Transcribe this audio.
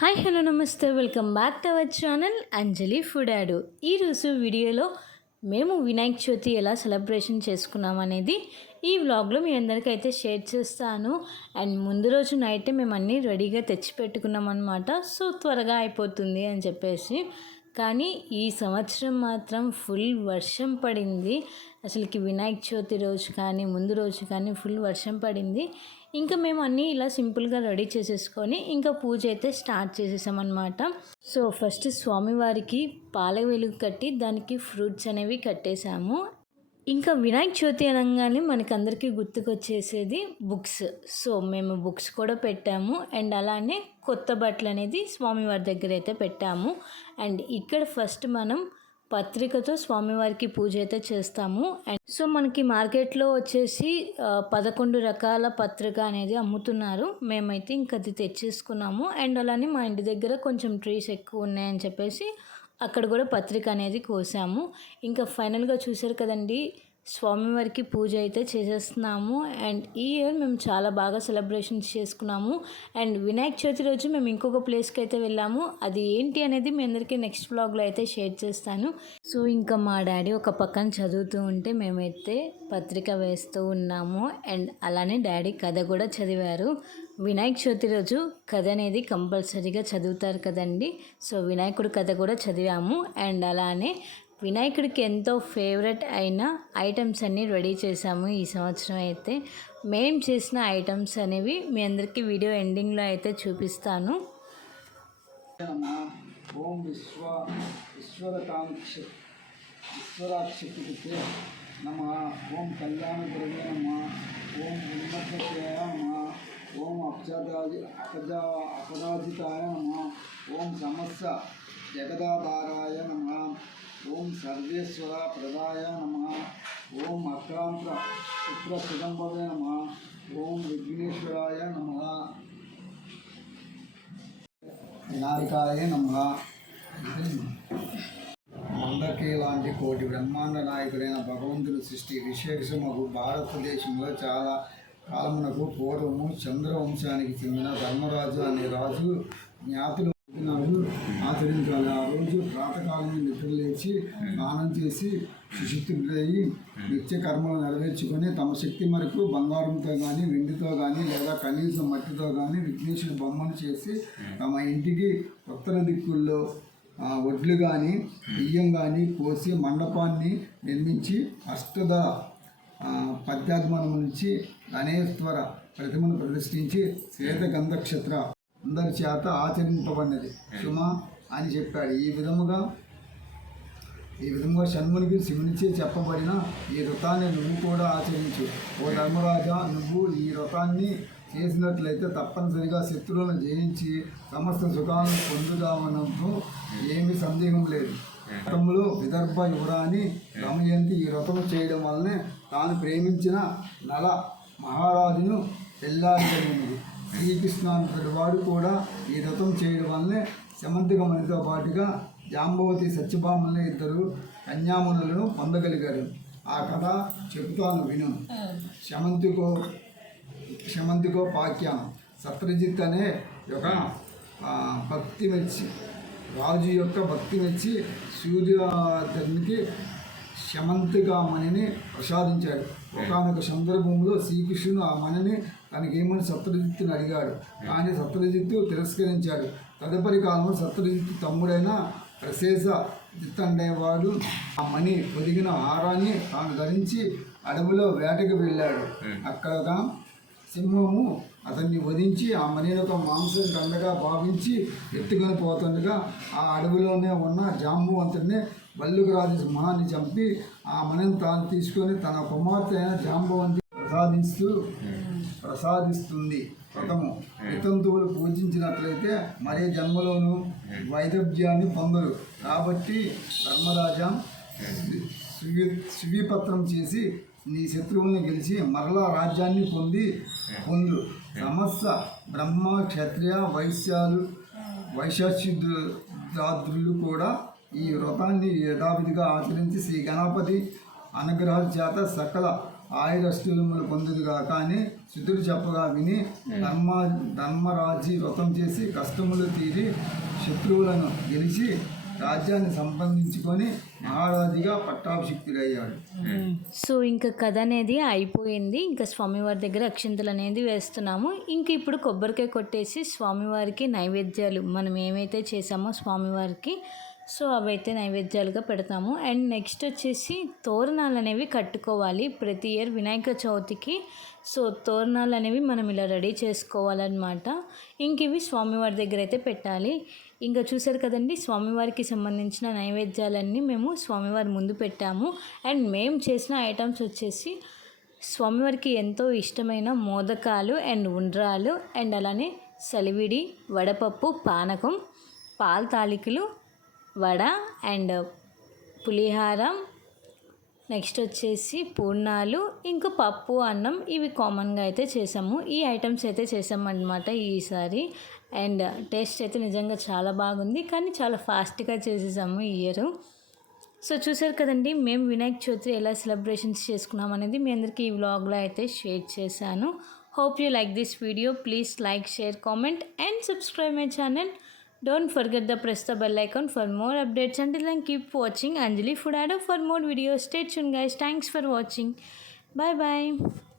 Hi hello నమస్తే. Welcome back to our channel Anjali food ad. ఈరోజు వీడియోలో మేము వినాయక చవితి ఎలా సెలబ్రేషన్ చేసుకున్నాం అనేది ఈ వ్లాగ్లో మీ అందరికీ అయితే షేర్ చేస్తాను. అండ్ ముందు రోజు నైటే మేము అన్నీ రెడీగా తెచ్చి పెట్టుకున్నాం అనమాట సో త్వరగా అయిపోతుంది అని చెప్పేసి. కానీ ఈ సంవత్సరం మాత్రం ఫుల్ వర్షం పడింది. అసలుకి వినాయక చవితి రోజు కానీ ముందు రోజు కానీ ఫుల్ వర్షం పడింది. ఇంకా మేము అన్నీ ఇలా సింపుల్గా రెడీ చేసేసుకొని ఇంకా పూజ అయితే స్టార్ట్ చేసేసామన్నమాట. సో ఫస్ట్ స్వామివారికి పాల వెలుగు కట్టి దానికి ఫ్రూట్స్ అనేవి కట్టేశాము. ఇంకా వినాయక చవితి అనగానే మనకి అందరికీ గుర్తుకొచ్చేసేది బుక్స్. సో మేము బుక్స్ కూడా పెట్టాము. అండ్ అలానే కొత్త బట్టలు అనేది స్వామివారి దగ్గర అయితే పెట్టాము. అండ్ ఇక్కడ ఫస్ట్ మనం పత్రికతో స్వామివారికి పూజ అయితే చేస్తాము. అండ్ సో మనకి మార్కెట్లో వచ్చేసి పదకొండు రకాల పత్రిక అనేది అమ్ముతున్నారు. మేమైతే ఇంకా అది తెచ్చేసుకున్నాము. అండ్ అలానే మా ఇంటి దగ్గర కొంచెం ట్రీస్ ఎక్కువ ఉన్నాయని చెప్పేసి అక్కడ కూడా పత్రిక అనేది కోసాము. ఇంకా ఫైనల్గా చూసారు కదండి స్వామివారికి పూజ అయితే చేసేస్తున్నాము. అండ్ ఈ ఇయర్ మేము చాలా బాగా సెలబ్రేషన్స్ చేసుకున్నాము. అండ్ వినాయక చవితి రోజు మేము ఇంకొక ప్లేస్కి అయితే వెళ్ళాము. అది ఏంటి అనేది మీ అందరికీ నెక్స్ట్ బ్లాగ్లో అయితే షేర్ చేస్తాను. సో ఇంకా మా డాడీ ఒక పక్కన చదువుతూ ఉంటే మేమైతే పత్రిక వేస్తూ ఉన్నాము. అండ్ అలానే డాడీ కథ కూడా చదివారు. వినాయక చవితి రోజు కథ అనేది కంపల్సరీగా చదువుతారు కదండి. సో వినాయకుడు కథ కూడా చదివాము. అండ్ అలానే వినాయకుడికి ఎంతో ఫేవరెట్ అయిన ఐటమ్స్ అన్నీ రెడీ చేశాము ఈ సంవత్సరం అయితే. మేము చేసిన ఐటమ్స్ అనేవి మీ అందరికీ వీడియో ఎండింగ్లో అయితే చూపిస్తాను. ఓం విశ్వ ఈశ్వరకాంక్ష ఈశ్వరాక్షితే నమ. ఓం కళ్యాణ గురవే నమ. ఓం ఉన్మత్తయ నమ. ఓం అక్షదాది అకజా అపరాజితాయ నమ. ఓం సమస్య జగదాధారాయ నమ. ఓం సర్వేశ్వర ప్రదాయ నమ. ఓం అక్రాంత పుత్ర చిదంబరే నమ. ఓం విఘ్నేశ్వరాయ నమ. వినాయకాయ నమ. మందకే లాంటి కోటి బ్రహ్మాండ నాయకుడైన భగవంతుడి సృష్టి విశేషముకు భారతదేశంలో చాలా కాలమునకు పూర్వము చంద్రవంశానికి చెందిన ధర్మరాజు అనే రాజు జ్ఞాతులు పుట్టినాడు ఆచరించాలి. ఆ రోజు ప్రాతకాలం నిద్ర లేచి స్నానం చేసి సుశుద్ధులయ్యి నిత్య కర్మలు నెరవేర్చుకొని తమ శక్తి మేరకు బంగారంతో కానీ వెండితో కానీ లేదా కనీసం మట్టితో కానీ విఘ్నేశ్వరి బొమ్మను చేసి తమ ఇంటికి ఉత్తర దిక్కుల్లో వడ్లు కానీ బియ్యం కానీ కోసి మండపాన్ని నిర్మించి అష్టద ఆ, పద్యాత్మనం నుంచి గణేశ్వర ప్రతిమను ప్రతిష్ఠించి శ్వేత గంధక్షత్ర అందరి చేత ఆచరింపబడినది. సుమ అని చెప్పాడు. ఈ విధముగా ఈ విధంగా షణ్మునికి శివునిచే చెప్పబడిన ఈ వ్రతాన్ని నువ్వు కూడా ఆచరించు. ఓ ధర్మరాజా నువ్వు ఈ వ్రతాన్ని చేసినట్లయితే తప్పనిసరిగా శత్రువులను జయించి సమస్త సుఖాలను పొందుదామనకు ఏమీ సందేహం లేదు. గతంలో విదర్భ యువరాని రమయంతి ఈ వ్రతం చేయడం వల్లనే తాను ప్రేమించిన నల మహారాజును పెళ్ళాడగలిగినది శ్రీకృష్ణాంతటి వారు కూడా ఈ రథం చేయడం వల్లనే శమంతికమణితో పాటుగా జాంబవతి సత్యభామల్ని ఇద్దరు కన్యామునులను పొందగలిగారు. ఆ కథ చెబుతాను విను. శమంతికో శమంతికో పాఖ్యానం సత్రజిత్ అనే ఒక భక్తి మెచ్చి రాజు యొక్క భక్తి మెచ్చి సూర్యధర్మికి శమంతిగా మణిని ప్రసాదించాడు. ఒకనొక సందర్భంలో శ్రీకృష్ణుడు ఆ మణిని తనకేమని సత్రజిత్తుని అడిగాడు. కానీ సత్రజిత్తు తిరస్కరించాడు. తదుపరి కాలంలో సత్రజిత్తు తమ్ముడైన ప్రశేష జిత్ ఆ మణి పొదిగిన హారాన్ని తాను ధరించి అడవిలో వేటకు వెళ్ళాడు. అక్కడ సింహము అతన్ని వధించి ఆ మణిని ఒక మాంసం దండగా భావించి ఎత్తుకొని పోతుండగా ఆ అడవిలోనే ఉన్న జాంబవంతుడిని బల్లుకరాజు సింహాన్ని చంపి ఆ మనని తాను తీసుకొని తన కుమార్తె అయిన జాంబవంతి ప్రసాదిస్తూ ప్రసాదిస్తుంది వ్రతము వితంతువులు పూజించినట్లయితే మరే జన్మలోనూ వైదవ్యాన్ని పొందరు. కాబట్టి ధర్మరాజా శివి శివీపత్రం చేసి నీ శత్రువుని గెలిచి మరలా రాజ్యాన్ని పొంది పొందు. సమస్త బ్రహ్మ క్షత్రియ వైశ్యాలు వైశాస్యుద్రాద్రులు కూడా ఈ వ్రతాన్ని యథావిధిగా ఆచరించి శ్రీ గణపతి అనుగ్రహం చేత సకల ఆయురస్తులములు పొందుదుగా. కానీ సిద్ధుడు చెప్పగా విని ధర్మ ధర్మరాజు వ్రతం చేసి కష్టములు తీరి శత్రువులను గెలిచి రాజ్యాన్ని సంపాదించుకొని మహారాజుగా పట్టాభిషిక్తుడయ్యాడు. సో ఇంకా కథ అనేది అయిపోయింది. ఇంకా స్వామివారి దగ్గర అక్షింతలు అనేది వేస్తున్నాము. ఇంక ఇప్పుడు కొబ్బరికాయ కొట్టేసి స్వామివారికి నైవేద్యాలు మనం ఏమైతే చేసామో స్వామివారికి సో అవైతే నైవేద్యాలుగా పెడతాము. అండ్ నెక్స్ట్ వచ్చేసి తోరణాలు అనేవి కట్టుకోవాలి ప్రతి ఇయర్ వినాయక చవితికి. సో తోరణాలు అనేవి మనం ఇలా రెడీ చేసుకోవాలన్నమాట. ఇంక ఇవి స్వామివారి దగ్గర అయితే పెట్టాలి. ఇంకా చూసారు కదండి స్వామివారికి సంబంధించిన నైవేద్యాలన్నీ మేము స్వామివారి ముందు పెట్టాము. అండ్ మేము చేసిన ఐటమ్స్ వచ్చేసి స్వామివారికి ఎంతో ఇష్టమైన మోదకాలు అండ్ ఉండ్రాలు అండ్ అలానే సలివిడి వడపప్పు పానకం పాల తాలికలు వడ అండ్ పులిహారం. నెక్స్ట్ వచ్చేసి పూర్ణాలు ఇంకా పప్పు అన్నం ఇవి కామన్గా అయితే చేసాము. ఈ ఐటమ్స్ అయితే చేసామన్నమాట ఈసారి. అండ్ టేస్ట్ అయితే నిజంగా చాలా బాగుంది కానీ చాలా ఫాస్ట్గా చేసేసాము ఈ ఇయర్. సో చూసారు కదండి మేము వినాయక చవితి ఎలా సెలబ్రేషన్స్ చేసుకున్నాం అనేది మీ అందరికీ ఈ వ్లాగ్లో అయితే షేర్ చేశాను. Hope you like this video. Please like share comment and subscribe my channel. Don't forget to press the bell icon for more updates. Until then, keep watching Anjali Foodado for more videos. Stay tuned, guys. Thanks for watching. Bye bye.